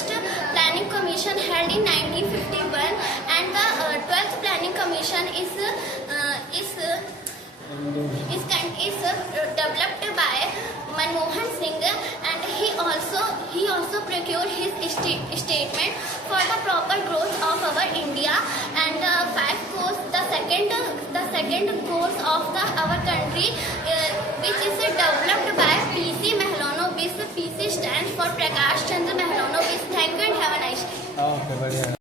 first planning commission held in 1951, and the 12th planning commission is developed by Manmohan Singh, and he also procured his statement for the proper growth of our India, and the second course of our country, which is developed by PC Mahalanobis. PC stands for Prakash Chandra Mahalanobis. Thank you and have a nice day. Okay, बढ़िया.